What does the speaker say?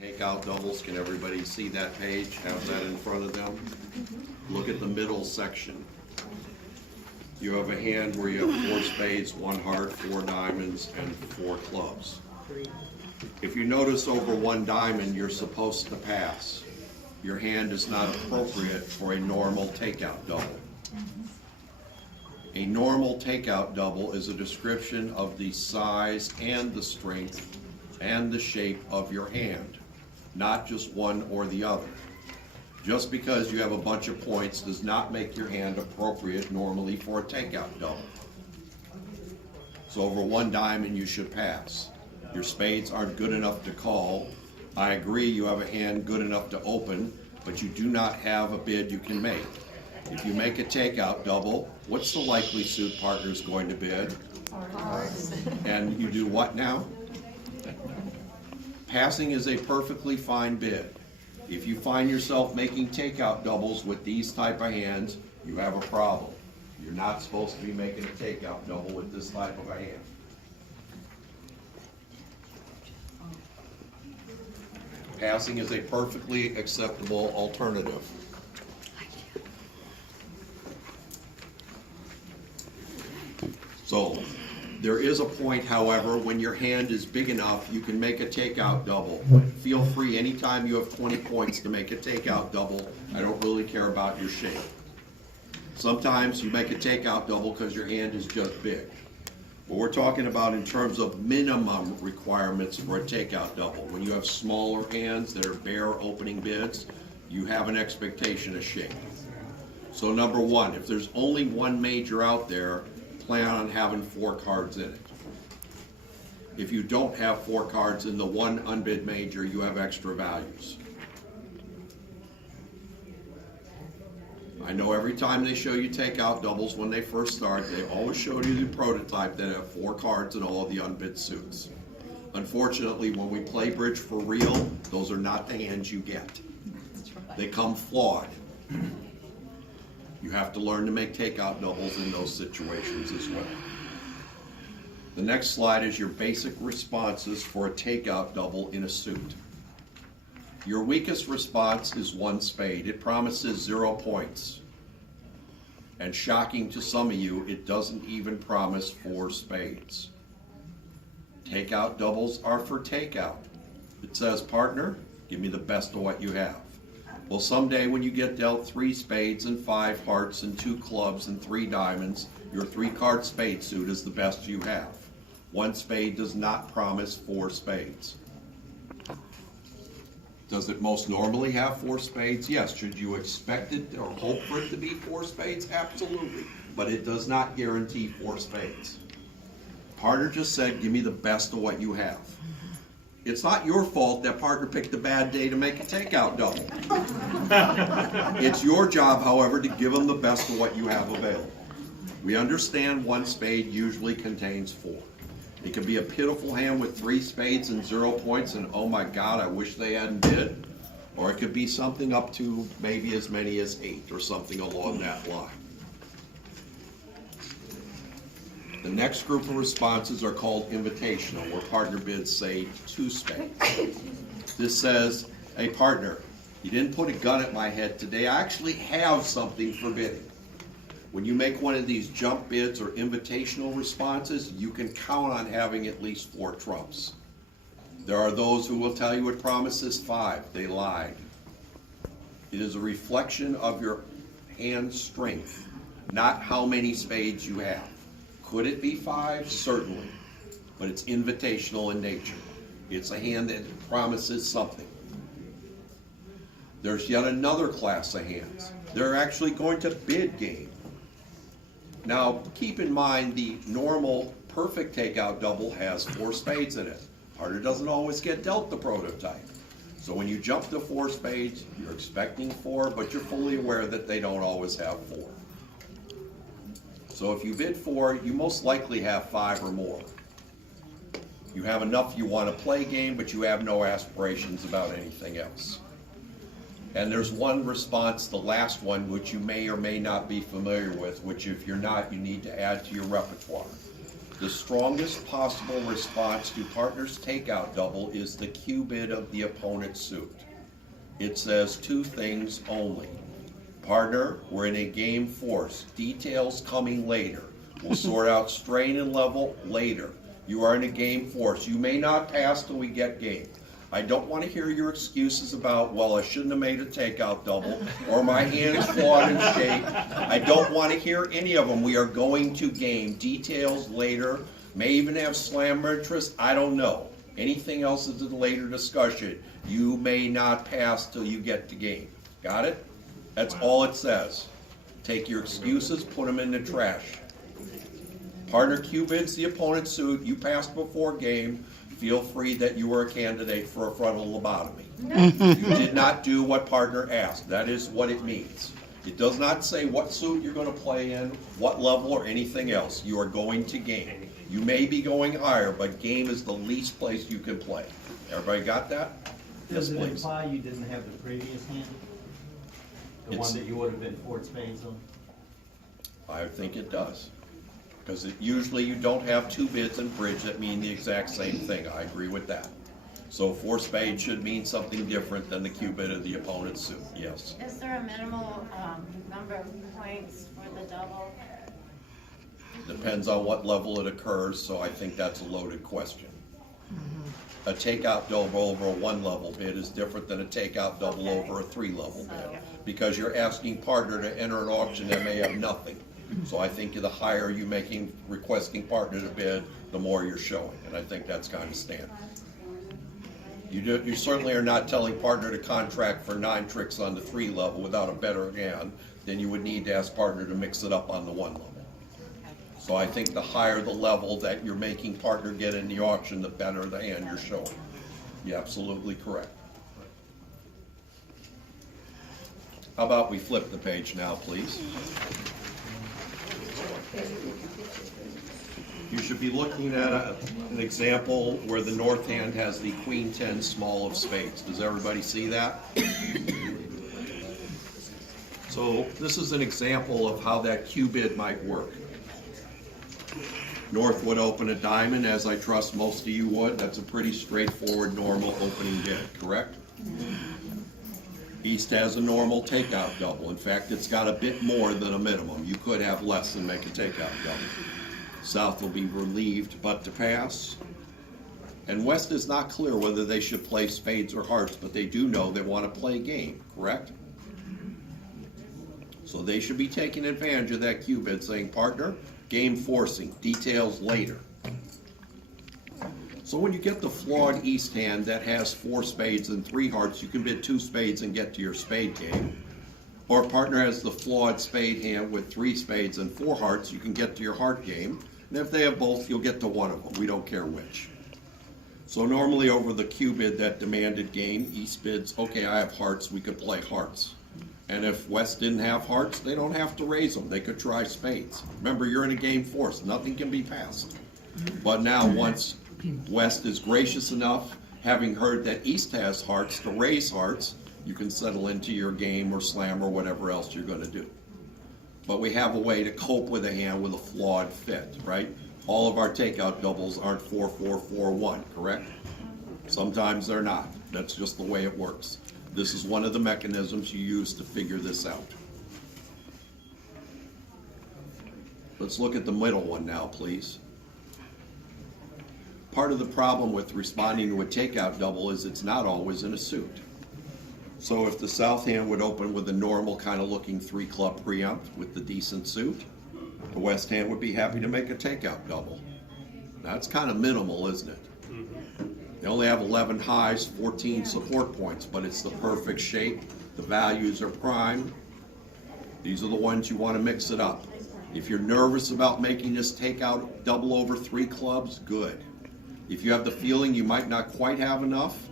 Takeout doubles, can everybody see that page? Have that in front of them? Look at the middle section. You have a hand where you have 4 spades, 1 heart, 4 diamonds, and 4 clubs. If you notice over 1 diamond, you're supposed to pass. Your hand is not appropriate for a normal takeout double. A normal takeout double is a description of the size and the strength and the shape of your hand, not just one or the other. Just because you have a bunch of points does not make your hand appropriate normally for a takeout double. So over 1 diamond you should pass. Your spades aren't good enough to call. I agree you have a hand good enough to open, but you do not have a bid you can make. If you make a takeout double, what's the likely suit partner's going to bid? Hearts. And you do what now? Passing is a perfectly fine bid. If you find yourself making takeout doubles with these type of hands, you have a problem. You're not supposed to be making a takeout double with this type of a hand. Passing is a perfectly acceptable alternative. So, there is a point, however, when your hand is big enough, you can make a takeout double. Feel free anytime you have 20 points to make a takeout double. I don't really care about your shape. Sometimes you make a takeout double because your hand is just big. What we're talking about in terms of minimum requirements for a takeout double. When you have smaller hands that are bare opening bids, you have an expectation of shape. So number 1, if there's only 1 major out there, plan on having 4 cards in it. If you don't have 4 cards in the 1 unbid major, you have extra values. I know every time they show you takeout doubles when they first start, they always show you the prototype that have 4 cards in all of the unbid suits. Unfortunately, when we play bridge for real, those are not the hands you get. They come flawed. You have to learn to make takeout doubles in those situations as well. The next slide is your basic responses for a takeout double in a suit. Your weakest response is 1 spade. It promises 0 points. And shocking to some of you, it doesn't even promise 4 spades. Takeout doubles are for takeout. It says, partner, give me the best of what you have. Well, someday when you get dealt 3 spades and 5 hearts and 2 clubs and 3 diamonds, your 3-card spade suit is the best you have. 1 spade does not promise 4 spades. Does it most normally have 4 spades? Yes. Should you expect it or hope for it to be 4 spades? Absolutely. But it does not guarantee 4 spades. Partner just said, give me the best of what you have. It's not your fault that partner picked a bad day to make a takeout double. It's your job, however, to give them the best of what you have available. We understand 1 spade usually contains 4. It can be a pitiful hand with 3 spades and 0 points and oh my God, I wish they hadn't bid. Or it could be something up to maybe as many as 8 or something along that line. The next group of responses are called invitational, where partner bids say 2 spades. This says, hey partner, you didn't put a gun at my head today. I actually have something for bidding. When you make one of these jump bids or invitational responses, you can count on having at least 4 trumps. There are those who will tell you it promises 5. They lied. It is a reflection of your hand strength, not how many spades you have. Could it be 5? Certainly. But it's invitational in nature. It's a hand that promises something. There's yet another class of hands. They're actually going to bid game. Now, keep in mind the normal perfect takeout double has 4 spades in it. Partner doesn't always get dealt the prototype. So when you jump to 4 spades, you're expecting 4, but you're fully aware that they don't always have 4. So if you bid 4, you most likely have 5 or more. You have enough you want to play game, but you have no aspirations about anything else. And there's one response, the last one, which you may or may not be familiar with, which if you're not, you need to add to your repertoire. The strongest possible response to partner's takeout double is the Q bid of the opponent's suit. It says two things only. Partner, we're in a game force. Details coming later. We'll sort out strain and level later. You are in a game force. You may not pass till we get game. I don't want to hear your excuses about, well, I shouldn't have made a takeout double, or my hand's flawed in shape. I don't want to hear any of them. We are going to game. Details later. May even have slammer interest. I don't know. Anything else is a later discussion. You may not pass till you get to game. Got it? That's all it says. Take your excuses, put them in the trash. Partner Q bids the opponent's suit. You passed before game. Feel free that you were a candidate for a frontal lobotomy. You did not do what partner asked. That is what it means. It does not say what suit you're going to play in, what level, or anything else. You are going to game. You may be going higher, but game is the least place you can play. Everybody got that? Does Yes, it please. imply you didn't have the previous hand? The one that you would have been four spades on? I think it does. Because usually you don't have two bids in bridge that mean the exact same thing. I agree with that. So four spades should mean something different than the Q bid of the opponent's suit. Yes. Is there a minimal number of points for the double? Depends on what level it occurs, so I think that's a loaded question. A takeout double over a one level bid is different than a takeout double over a three level bid. Because you're asking partner to enter an auction that may have nothing. So I think the higher you requesting partner to bid, the more you're showing, and I think that's kind of standard. You certainly are not telling partner to contract for 9 tricks on the 3 level without a better hand, then you would need to ask partner to mix it up on the 1 level. So I think the higher the level that you're making partner get in the auction, the better the hand you're showing. You're absolutely correct. How about we flip the page now, please? You should be looking at an example where the north hand has the queen 10 small of spades. Does everybody see that? So this is an example of how that Q bid might work. North would open a diamond, as I trust most of you would. That's a pretty straightforward, normal opening bid, correct? East has a normal takeout double. In fact, it's got a bit more than a minimum. You could have less and make a takeout double. South will be relieved but to pass. And West is not clear whether they should play spades or hearts, but they do know they want to play game, correct? So they should be taking advantage of that Q bid, saying, partner, game forcing, details later. So when you get the flawed East hand that has 4 spades and 3 hearts, you can bid 2 spades and get to your spade game. Or partner has the flawed spade hand with 3 spades and 4 hearts, you can get to your heart game. And if they have both, you'll get to one of them. We don't care which. So normally over the Q bid that demanded game, East bids, okay, I have hearts, we could play hearts. And if West didn't have hearts, they don't have to raise them. They could try spades. Remember, you're in a game force. Nothing can be passed. But now once West is gracious enough, having heard that East has hearts, to raise hearts, you can settle into your game or slam or whatever else you're going to do. But we have a way to cope with a hand with a flawed fit, right? All of our takeout doubles aren't 4-4-4-1, correct? Sometimes they're not. That's just the way it works. This is one of the mechanisms you use to figure this out. Let's look at the middle one now, please. Part of the problem with responding to a takeout double is it's not always in a suit. So if the south hand would open with a normal kind of looking 3-club preempt with the decent suit, the west hand would be happy to make a takeout double. That's kind of minimal, isn't it? They only have 11 highs, 14 support points, but it's the perfect shape. The values are prime. These are the ones you want to mix it up. If you're nervous about making this takeout double over 3 clubs, good. If you have the feeling you might not quite have enough,